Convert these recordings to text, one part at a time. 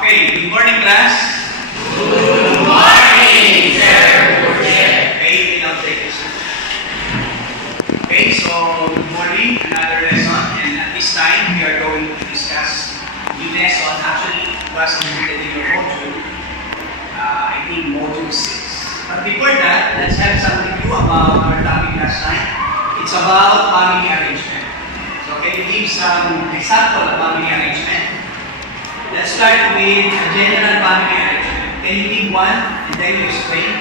Okay, good morning class. Good morning, Sir. Okay, now take this. Okay, so good morning, another lesson, and at this time we are going to discuss new lesson. Actually, it was included in your module. I think module 6. But before that, let's have some review about our topic last time. It's about family arrangement. So can you give some example of family arrangement? Let's start with a general family arrangement. Can you give one and then you explain?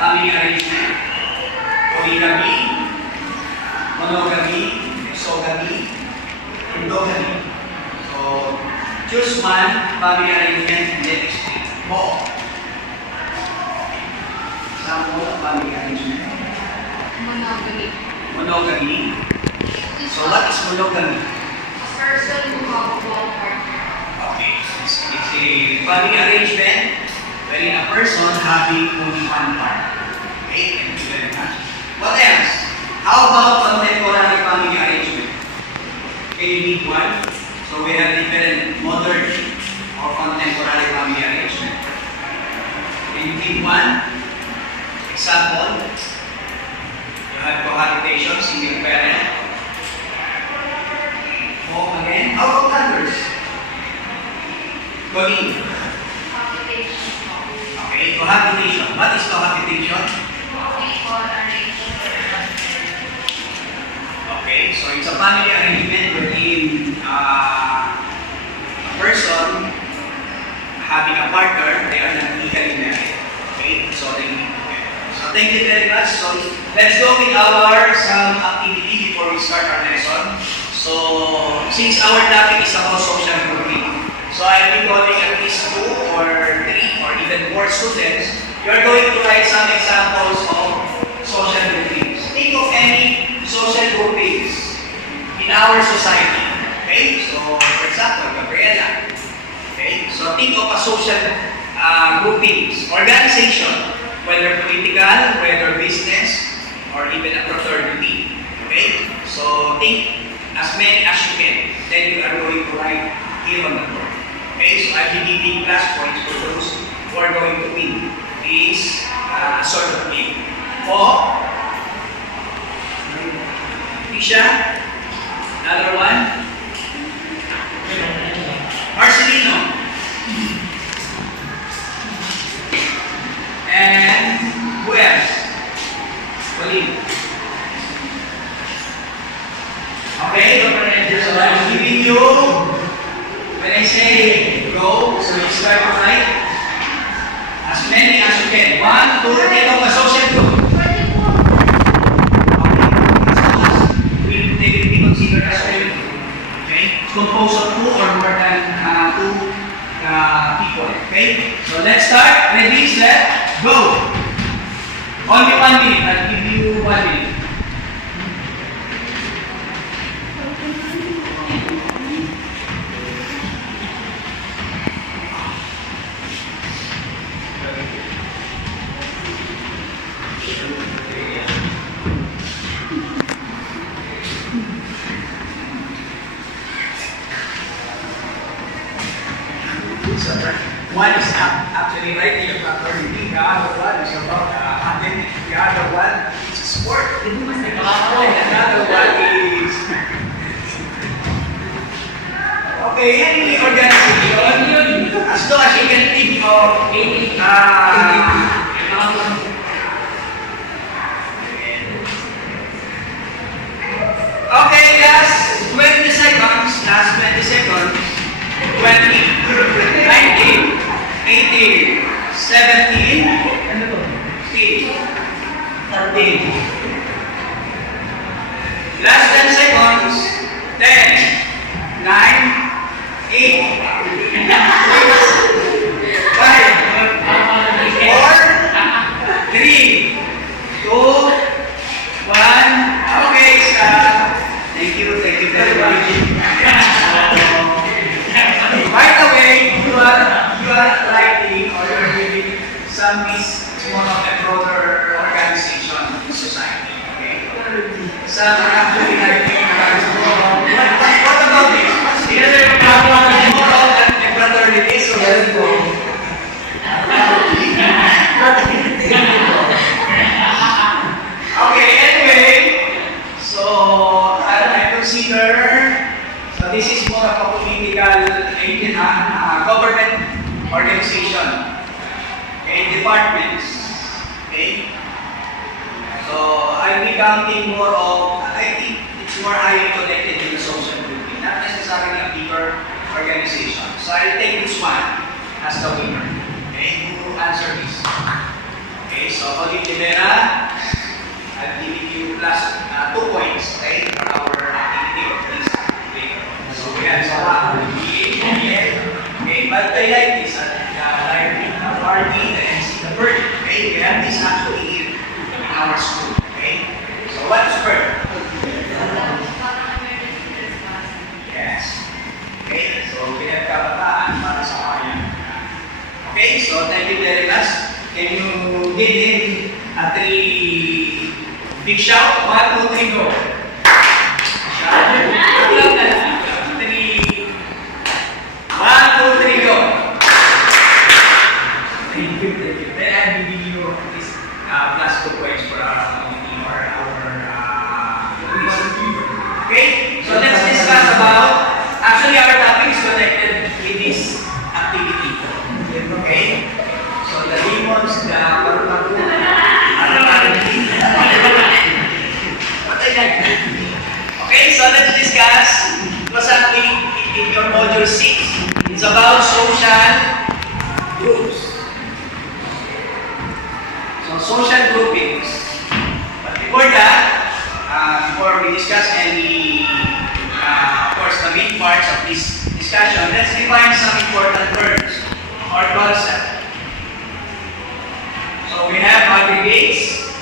Family arrangement. Polygamy, monogamy, exogamy, endogamy. So choose one family arrangement and then explain. More. Example of family arrangement. Monogamy. Monogamy. So what is monogamy? Person who have one partner. Okay, it's a family arrangement wherein a person having only one partner. Okay, thank you very much. What else? How about contemporary family arrangement? Can you give one? So we have different modern or contemporary family arrangement. Can you give one? Example, you have cohabitation, single parent. Again, how about others? Colleague. Cohabitation. Okay, cohabitation. What is cohabitation? Okay, so it's a family arrangement wherein a person having a partner, they are not legally married. Okay, so they live together. So thank you very much. So let's go with our some activity before we start our lesson. So, since our topic is about social grouping, so I'll be calling at least 2 or 3 or even more students. You're going to write some examples of social groupings. Think of any social groupings in our society. Okay? So, for example, Gabriela. Okay? So, think of a social groupings, organization, whether political, whether business, or even a fraternity. Okay? So, think as many as you can, then you are going to write here on the board. Okay, so I'll be giving class points for those who are going to win this sort of game. O, Tisha, another one, Marcelino, and who else? Colleen. Okay, so I'm giving you, when I say go, so you start to write as many as you can. 1, 2, think of a social group. Okay, they will be considered as a group. Okay, it's composed of 2 or more than 2 people. Okay, so let's start. Ready, set, go. Only 1 minute. I'll give you 1 minute. One is actually writing a fraternity, the other one is about academic, the other one is sport, and another one is okay, any organization, as long as you can think of okay, last 20 seconds, 20, 19, 18, 17, 16, 13. Last 10 seconds. 10, 9, 8, 5, 4, 3, 2, 1. Okay, stop. Thank you very much. Right away, you are writing or you are giving some is one of the broader organization in society. consider, so this is more of a political government organization. Okay, departments. Okay. So I'll be counting more of, I think it's more highly connected to the social grouping, not necessarily a bigger organization. So I'll take this one as the winner. Okay, who will answer this? Okay, so Olive Rivera, I'll give you plus 2 points, okay, for our activity of this later. So we have okay, but I like this, the party, the MC, the bird, okay, we have this actually here in our school, okay. So what is bird? Yes. Okay, so we have kabataan para sa kanya. Okay, so thank you very much. Can you give him a 3 big shout? 1, 2, 3, go. Shout. 3. 1, 2, 3, go. Thank you, thank you. Then I'll give you this plus 2 points for our committee or our okay, so let's discuss about, actually our topic is connected with this activity. Okay, so the demons, the paru-paru, what I like. Okay, so let's discuss. It was actually in your module 6. It's about social groups. So social groupings. But before that, before we discuss any, of course, the main parts of this discussion, let's define some important terms or concepts. So we have aggregates,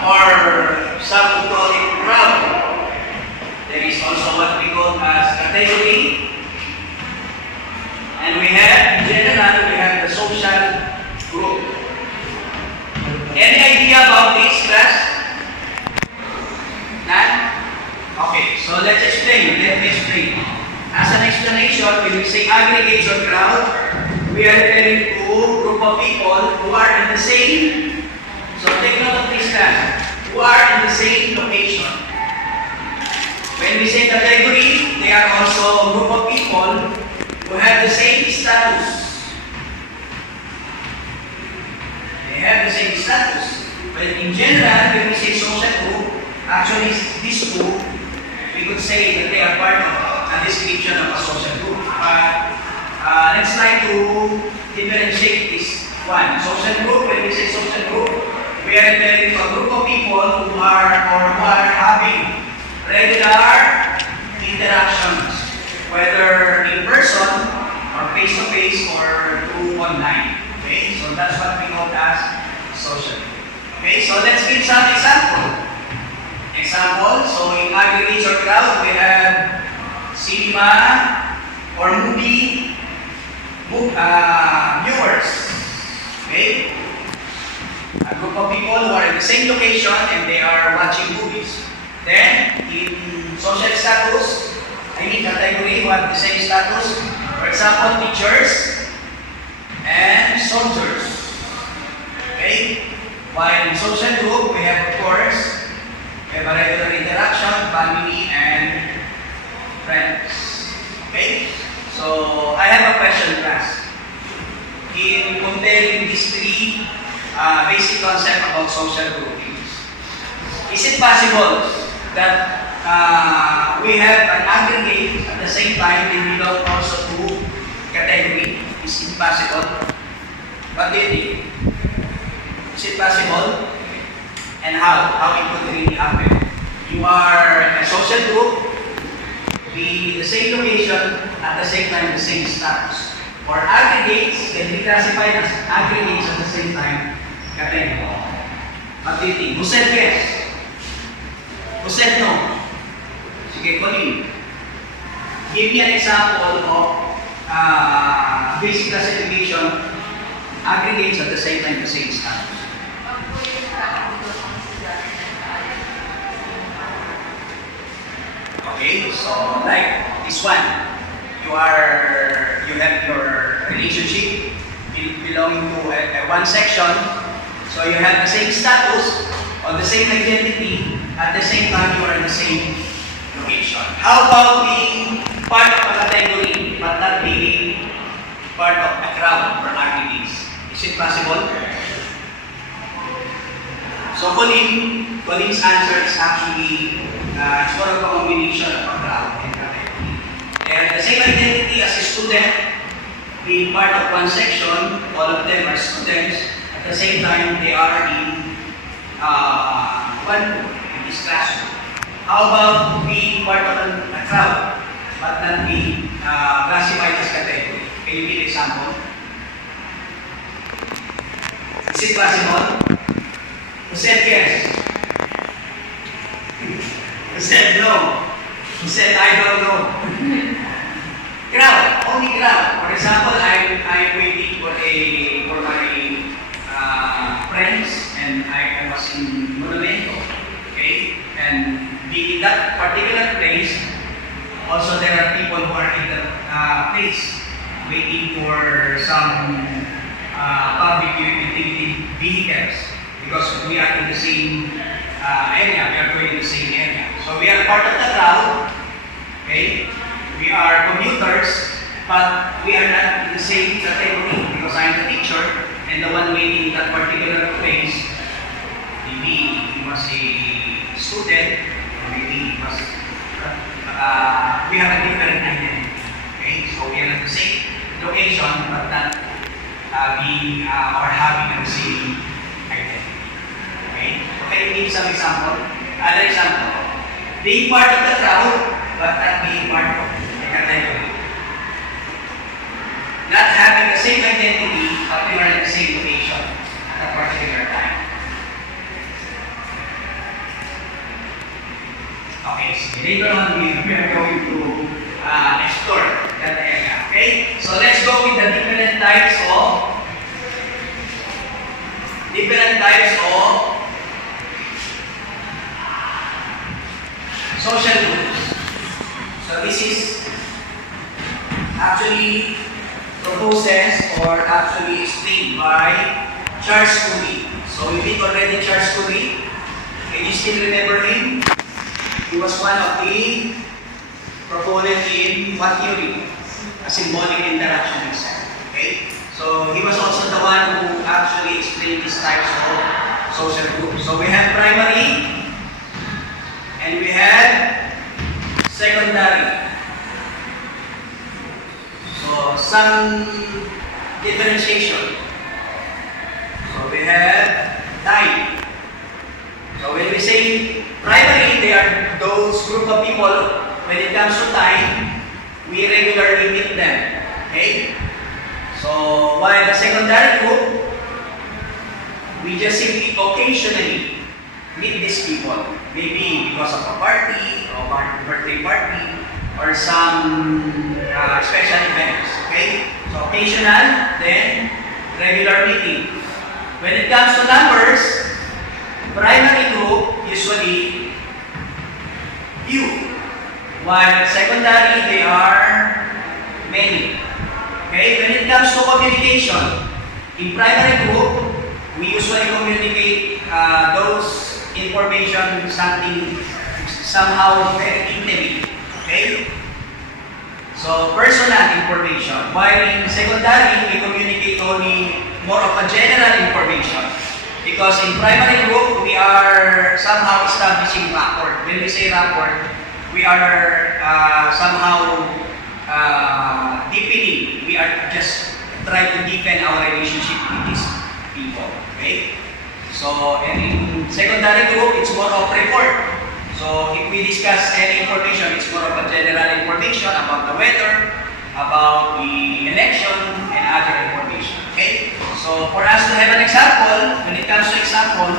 or some would call it crowd. There is also what we call as category. And we have, in general, we have the social group. Any idea about this, class? None? Okay, so let's explain. Let me explain. As an explanation, when we say aggregates or crowd, we are referring to a group of people who are in the same, so take note of this, class, who are in the same location. When we say category, they are also a group of people who have the same status. They have the same status. But in general, when we say social group, actually these two, we could say that they are part of a description of a social group. But let's try to differentiate this one. Social group, when we say social group, we are referring to a group of people who are having regular interactions, whether in person or face-to-face or through online. Okay, so that's what we call as social group. Okay, so let's give some example. So in aggregates or crowd, we have cinema or movie viewers. Okay, a group of people who are in the same location and they are watching movies. Then in social status, category who have the same status. For example, teachers and soldiers. Okay? While in social group, we have, of course, we have a regular interaction, family, and friends. Okay? So, I have a question, class. In comparing these 3 basic concepts about social groupings, is it possible that we have an aggregate at the same time and belong also to category? Is it possible? What do you think? Is it possible? And how? How it could really happen? You are a social group, be the same location, at the same time the same status. Or aggregates can be classified as aggregates at the same time category. What do you think? Who said yes? Who said no? Sige, Colin. Give me an example of basic classification, aggregates at the same time the same status. Okay, so like this one, you have your relationship belonging to one section, so you have the same status, on the same identity, at the same time you are in the same location. How about being part of a category but not being part of a crowd or activities? Is it possible? So Colin's answer is actually sort of a combination of a crowd and category. They have the same identity as a student, being part of one section, all of them are students, at the same time they are in one in this classroom. How about being part of a crowd, but not being classified as category? Can you give an example? Is it possible? Who said yes? Who said no? Who said I don't know? Crowd, only crowd. For example, I'm waiting for my friends, and I was in Monumento, okay? And in that particular place, also there are people who are in the place waiting for some public utility vehicles, because we are in the same area, we are going in the same area. So we are part of the crowd, okay? We are commuters, but we are not in the same category, because I'm the teacher and the one waiting in that particular place. Maybe he was a student, or maybe he was, we have a different identity. Okay, so we are at the same location, but not being or having the same identity. Okay, okay, give some example. Other example, being part of the crowd, but not being part of the category. Not having the same identity, but we are in the same location at a particular time. Okay, so later on we are going to explore that area. Okay, so let's go with the different types of social groups. So this is actually proposes or actually explained by Charles Cooley. So we meet already Charles Cooley. Can you still remember him? He was one of the proponents in what theory? A symbolic interaction exam. Okay? So he was also the one who actually explained these types of social groups. So we have primary and we have secondary. So some differentiation. So we have type. So when we say primary, they are those group of people, when it comes to time, we regularly meet them. Okay? So while the secondary group, we just simply occasionally meet these people. Maybe because of a party, or birthday party, or some special events. Okay? So occasional, then regular meeting. When it comes to numbers, primary group usually few, while secondary they are many. Okay? When it comes to communication, in primary group, we usually communicate those information somehow very intimate. Okay? So personal information. While in secondary, we communicate only more of a general information. Because in primary group, we are somehow establishing rapport. When we say rapport, we are somehow deepening. We are just trying to deepen our relationship with these people. Okay? So, and in secondary group, it's more of report. So, if we discuss any information, it's more of a general information about the weather, about the election, and other information. Okay? So, for us to have an example, when it comes to example,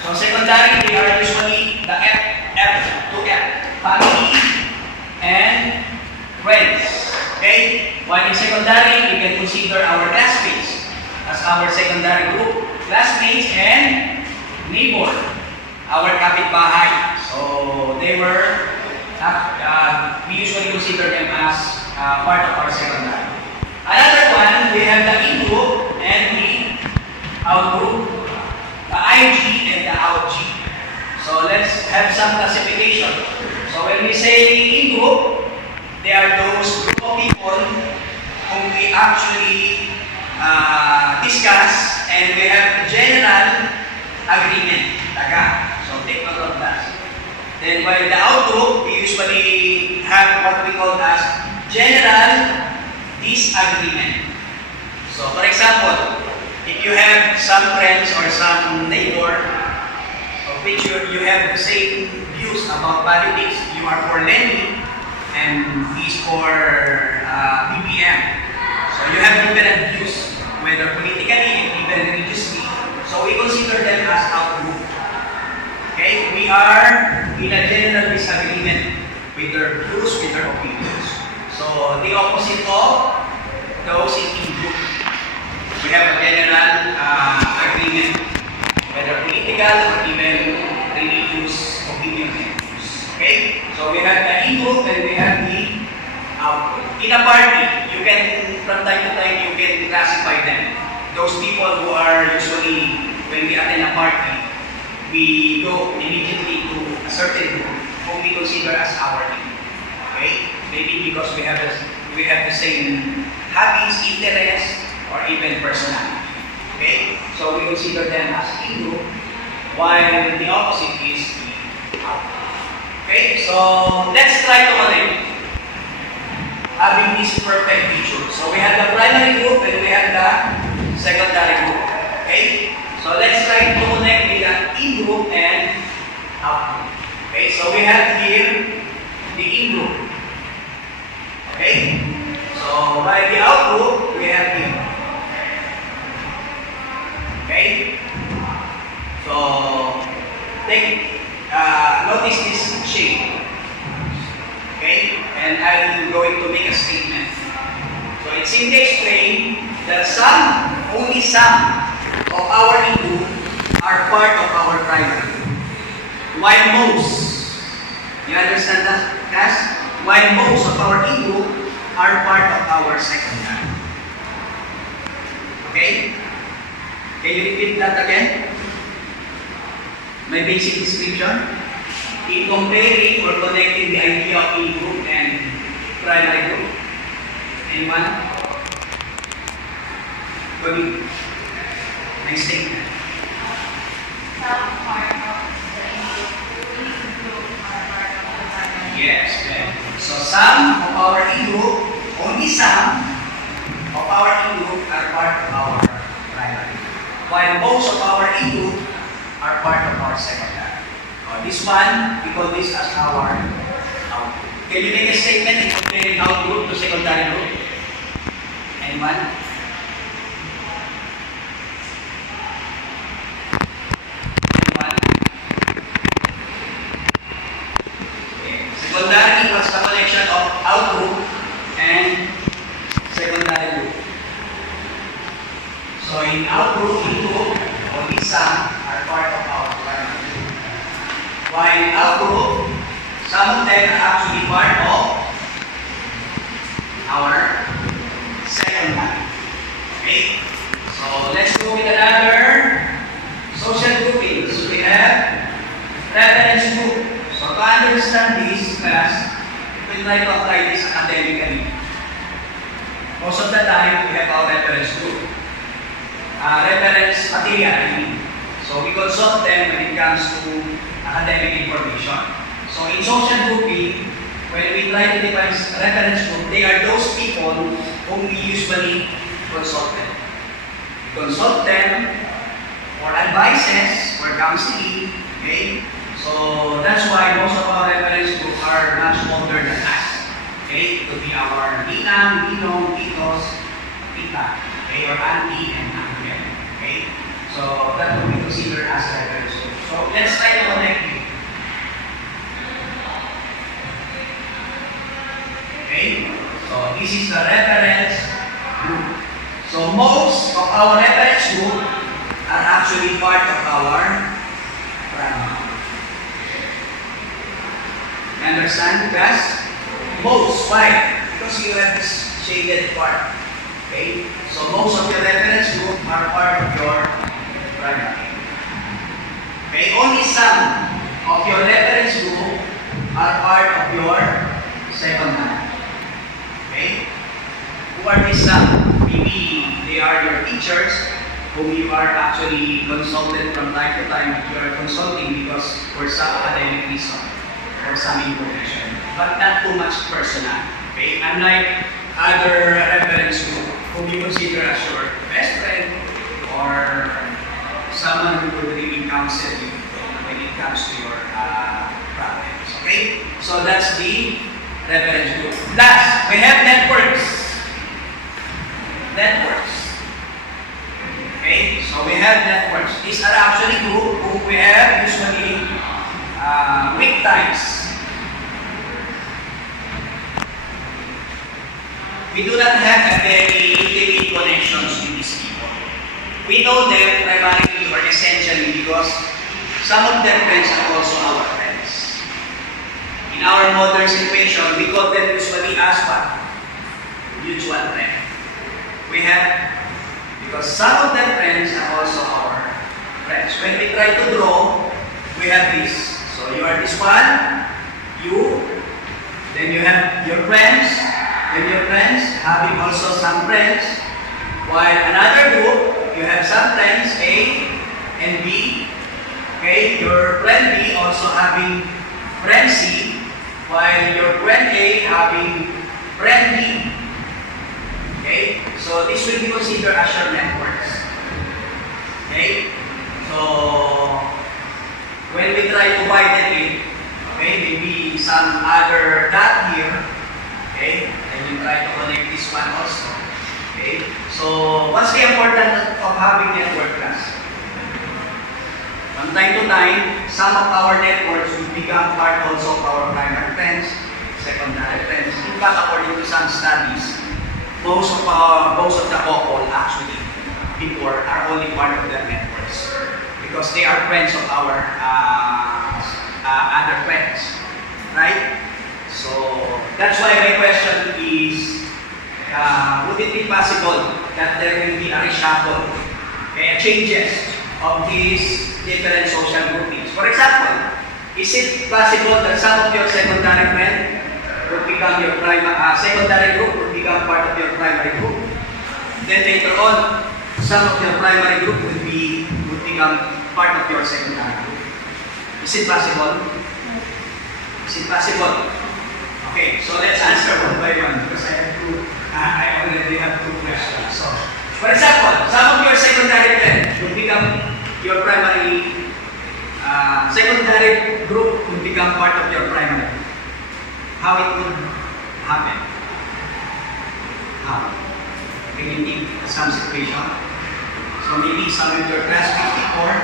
so secondary, they are usually the F to F, family and friends. Okay? While in secondary, we can consider our classmates as our secondary group. Classmates and neighbor, our kapitbahay. So, they were, we usually consider them as part of our secondary. Another one, we have the in-group and the out-group, the IG and the out-G. have some classification. So when we say in-group, they are those group of people whom we actually discuss and we have general agreement. Taga. So take note of that. Then while the out-group, we usually have what we call as general disagreement. So for example, if you have some friends or some neighbor of which you have the same views about politics, you are for Lenny and he's for BBM. So you have different views, whether politically and even religiously. So we consider them as out-group. Okay, we are in a general disagreement with their views, with their opinions. So the opposite of those in group, we have a general agreement, whether political or even religious opinion and views. Okay, so we have the in group and we have the out group. In a party, you can from time to time you can classify them. Those people who are usually when we attend a party, we go immediately to a certain group whom we consider as our team. Okay? Maybe because we have the same hobbies, interests, or even personality. Okay? So we consider them as in group, while the opposite is the out. Okay? So let's try to connect having this perfect picture. So we have the primary group and we have the secondary group. Okay? So let's try to connect with the in group and out group. Okay, so we have here the in group. Okay, so by the out group we have here. Okay, so take notice this shape. Okay, and I'm going to make a statement. So it simply explains that only some of our in-group are part of our primary group. While most, you understand that, guys? While most of our in-group are part of our secondary. Okay? Can you repeat that again? My basic description? In comparing or connecting the idea of in-group and primary group. Anyone? Good. Next statement. Some part of the in-group are part of the primary. Yes. So some of our in-group, only some of our in-group are part of our primary. While most of our in-group are part of our secondary. This one, we call this as our out-group. Can you make a statement in comparing out-group to secondary group? Anyone? Secondary was the connection of out group and secondary group. So in out group, only some are part of our primary group. While in out group, some of them are actually part of our secondary. Okay? So let's go with another social groupings. We have reference group. So to understand this class, we'll try to apply this academically. Most of the time, we have our reference group. Reference material, I mean. So we consult them when it comes to academic information. So in social grouping, when we try to define reference group, they are those people whom we usually consult them. We consult them for advices, for counseling, okay? So that's why most of our reference group are much older than us. Okay? It could be our ninang, ninong, titos, tita, okay? Or auntie and uncle. Okay? So that would be considered as a reference group. So let's try to connect it. Okay? So this is the reference group. So most of our reference group are actually part of our primary. Understand, guys? Most. Why? Because you have this shaded part. Okay? So most of your reference group are part of your primary. Okay? Only some of your reference part of your secondary. Okay? Who are these some? Maybe they are your teachers whom you are actually consulted from time to time. You are consulting because for some academic reason or some information, but not too much personal. Okay? Unlike other reference group whom you consider as your best friend or someone who will really counsel you when it comes to your problems. Okay? So that's the reference group. Last, we have networks. Networks. Okay? So we have networks. These are actually group who we have usually week times. We do not have a very intimate connections with these people. We know them primarily or essentially because some of their friends are also our friends. In our modern situation, we call them usually as what? Mutual friend. We have, because some of their friends are also our friends. When we try to grow, we have this. So you are this one, you, then you have your friends, then your friends having also some friends, while another group, you have some friends A and B. Okay, your friend B also having friend C, while your friend A having friend B. Okay, so this will be considered as your networks. Okay, so when we try to widen it, okay, maybe some other dot here. Okay, and you try to connect this one also. Okay, so what's the importance of having network class? From time to time, some of our networks will become part also of our primary friends, secondary friends. In fact, according to some studies, most of the couple actually before are only part of their networks because they are friends of our other friends, right? So that's why my question is, would it be possible that there will be a reshuffle, okay, changes of these different social groupings? For example, is it possible that some of your secondary friends would become your secondary group would become part of your primary group? Then later on, some of your primary group would become part of your secondary group. Is it possible? Is it possible? Okay, so let's answer one by one because I already have two questions. So, for example, some of your secondary friends will become your primary, secondary group will become part of your primary. How it would happen? How? Can you think of some situation? So maybe some of your classmates before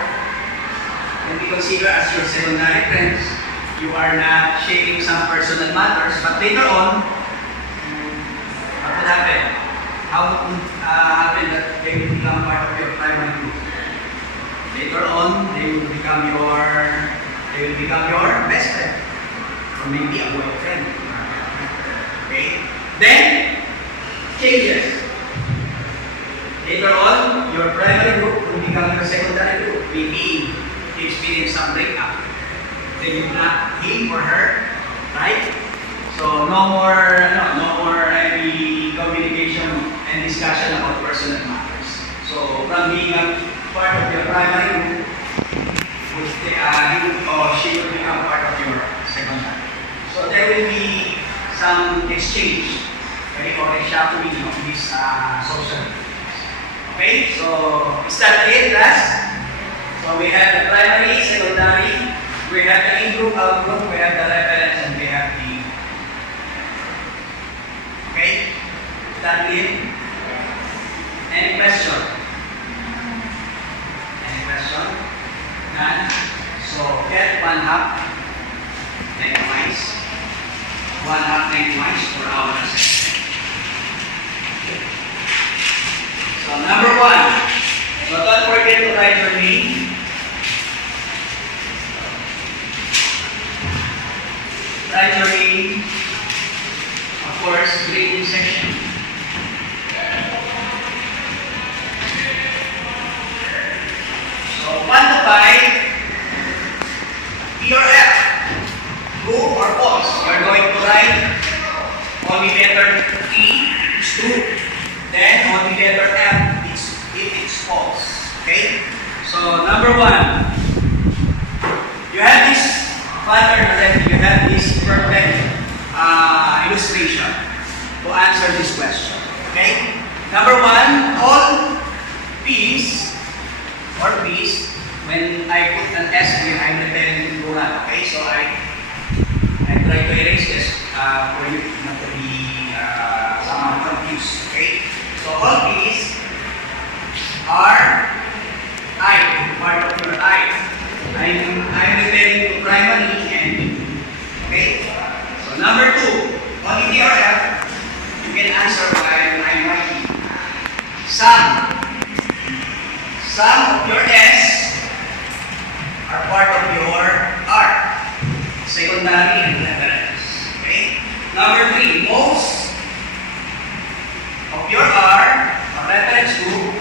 can be considered as your secondary friends. You are not sharing some personal matters, but later on, what would happen? How would happen that they will become part of your primary group? Later on, they will become your best friend, or maybe a boyfriend. Okay? Then, changes. Later on, your primary group will become your secondary group. Maybe you experience some breakup. Then you block him or her, right? So no more any communication and discussion about personal matters. So from being a part of your primary group, he or she will become part of your secondary. So there will be some exchange, okay, or reshuffling of these social groups. Okay, so is that it, class? So we have the primary, secondary, we have the in-group, out-group, we have the reference, and we have the... Okay? Is that it? Any question? Any question? None? So get 1/2 lengthwise. 1/2 lengthwise for our assessment. So number 1. So don't forget to write your name. Write your name, of course, grading section. So 1 to 5, B or F, true or false. write only letter T is true. Then only letter F is if it's false. Okay? So number 1, you have this pattern already. You have this perfect illustration to answer this question. Okay? Number 1, all P's or P's, when I put an S here, I'm referring to plural. Okay? So I try to erase this for you not to be somehow confused. Okay? So all P's are I, part of your I. I'm referring to primary and okay? So number 2, only T or F, you can answer while I'm writing. Some of your S are part of your R, secondary and reference. Okay? Number 3, most of your R or reference group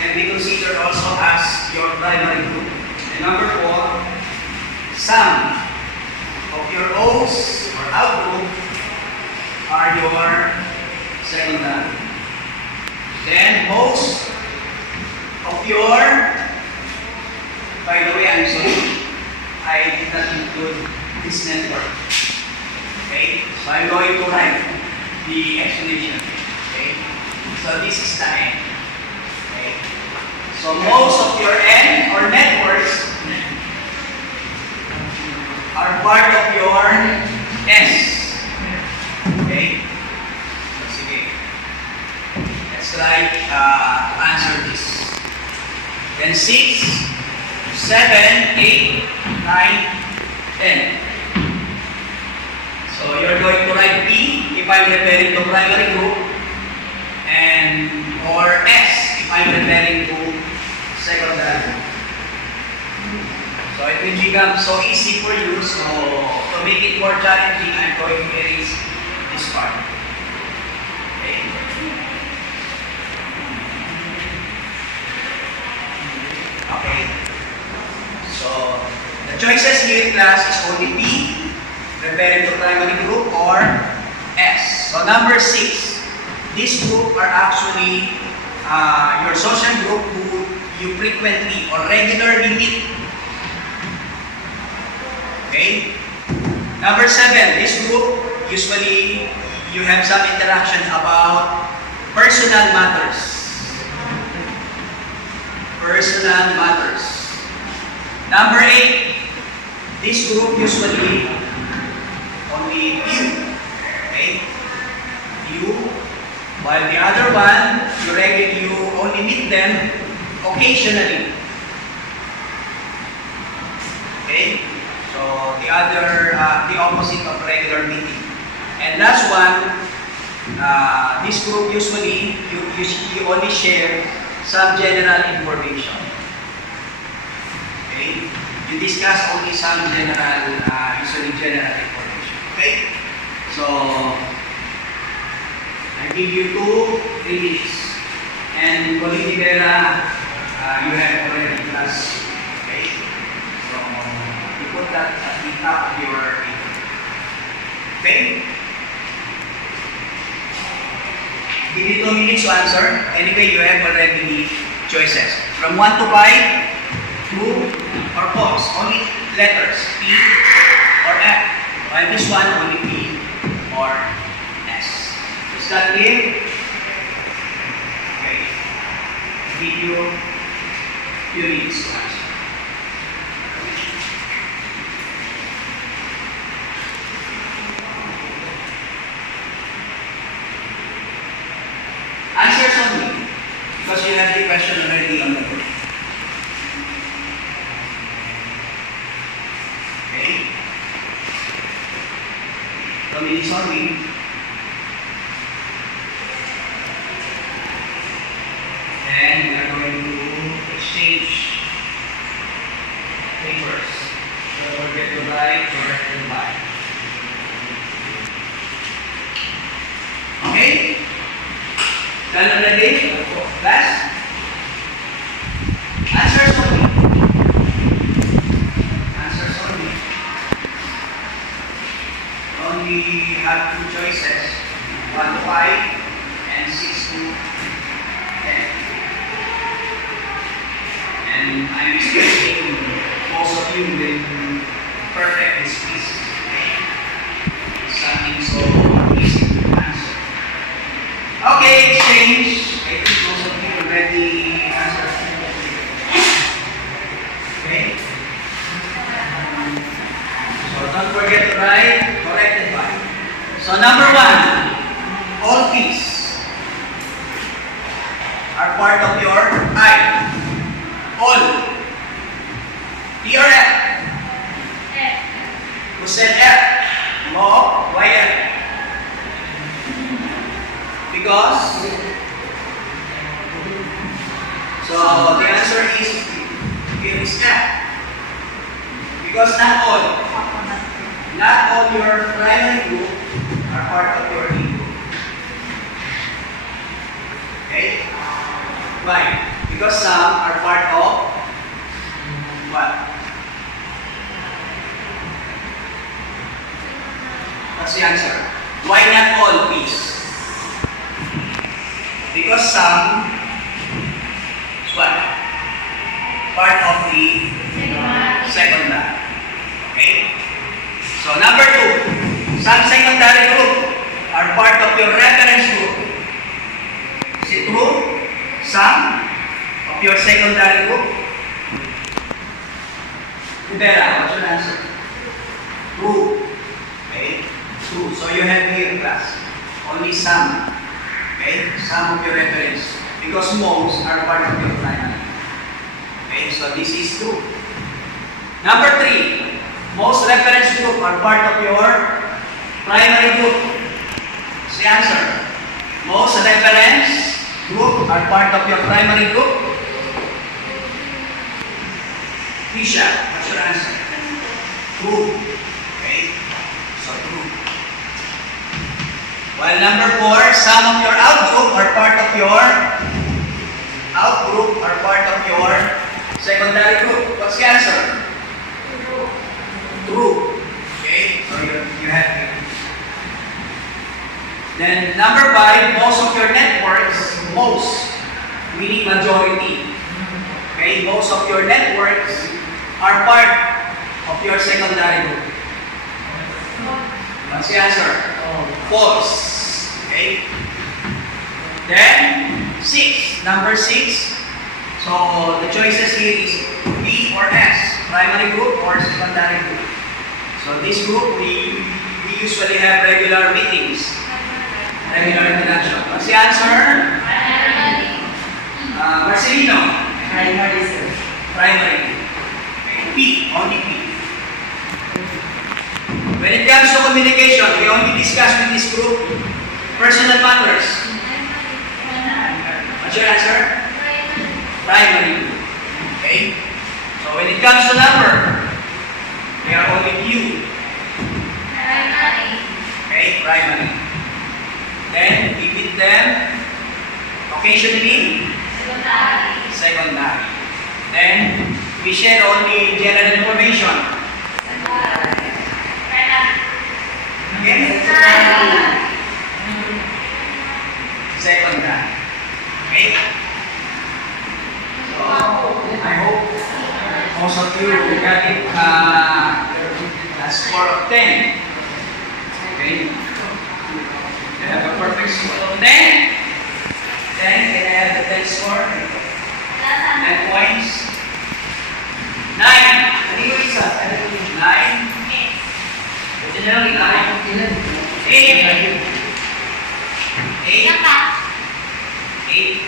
can be considered also as your primary group. And number 4, some of your O's or outgroup are your secondary. Then most of your, by the way, I'm sorry, I did not include this network. Okay? So I'm going to write the explanation. Okay? So this is the N. Okay? So most of your N or networks are part of your S. Okay? Sige. Let's try to answer this. Then 6, 7, 8, 9, 10. So you're going to write P if I'm referring to primary group, and or S if I'm referring to secondary. So it will become so easy for you. So to make it more challenging, I'm going to erase this part. Okay. Okay. So the choices here in class is only P, referring to primary group, or S. So number 6, this group are actually your social group who you frequently or regularly meet. Okay? Number 7, this group, usually you have some interaction about personal matters. Personal matters. Number 8, this group usually only few. Okay? Few. While the other one, you only meet them occasionally. Okay? So the other, the opposite of regular meeting. And last one, this group usually you only share some general information. Okay? You discuss only some general, usually general information. Okay? So I give you 2 minutes. And politically, you have already class. Okay? So you put that at the top of your paper. Okay? Give you 2 minutes to answer. Anyway, you have already the choices. From 1 to 5, true or false. Only letters, P or F. While this one, only P or S. Is that clear? Okay. Give you 2 minutes to answer. Answers only, because you have the question already on the board. Okay? 2 minutes only. And we are going to exchange papers. Don't forget to write correct reply. Okay? Done already? Class? Answers only. Answers only. Only we have two choices, 1 to 5 and 6 to 10. And I'm expecting most of you will perfect this piece. Something so easy to answer. Okay, exchange. I think most of you already answered. Okay? So don't forget to write corrected by. So number 1, all fees are part of your all. P or F? Who said F? Mo, why F? Because? So the answer is here is F. Because not all your primary group are part of your E group. Okay? Why? Because some are part of what? What's the answer? Why not all, please? Because some what? Part of the secondary. Okay? So number 2, some secondary group are part of your reference group. Is it true? Some of your secondary group? Kubera, what's your answer? True. Okay? True. So you have here class. Only some. Okay? Some of your reference. Because most are part of your primary. Okay? So this is true. Number 3. Most reference group are part of your primary group. What's the answer? Most reference group are part of your primary group. Tisha, what's your answer? True. Okay? So true. While number 4, some of your outgroup are part of your secondary group. What's the answer? True. Okay? So you have it. Then number 5, most of your networks, meaning majority. Okay? Most of your networks are part of your secondary group. What's the answer? False. Okay? Then 6. Number 6. So the choices here is B or S, primary group or secondary group. So this group we usually have regular meetings, regular interaction. What's the answer? Marcelino? Primary. Primary. Okay. P, only P. When it comes to communication, we only discuss with this group personal matters. What's your answer? Primary. Okay? So when it comes to number, we are only few. Okay? Primary. Then we meet them occasionally. Secondary. Then we share only general information. Again? Secondary. Okay? So, I hope most of you got it a score of 10. Okay? You have a perfect score of 10. 10, can I have the 10 score? 10 points. 9. 9. Generally 9. 8. 8. 8.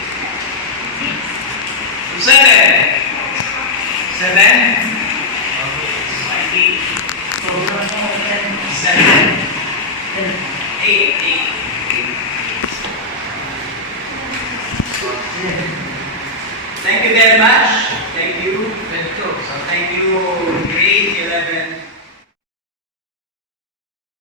7. 7.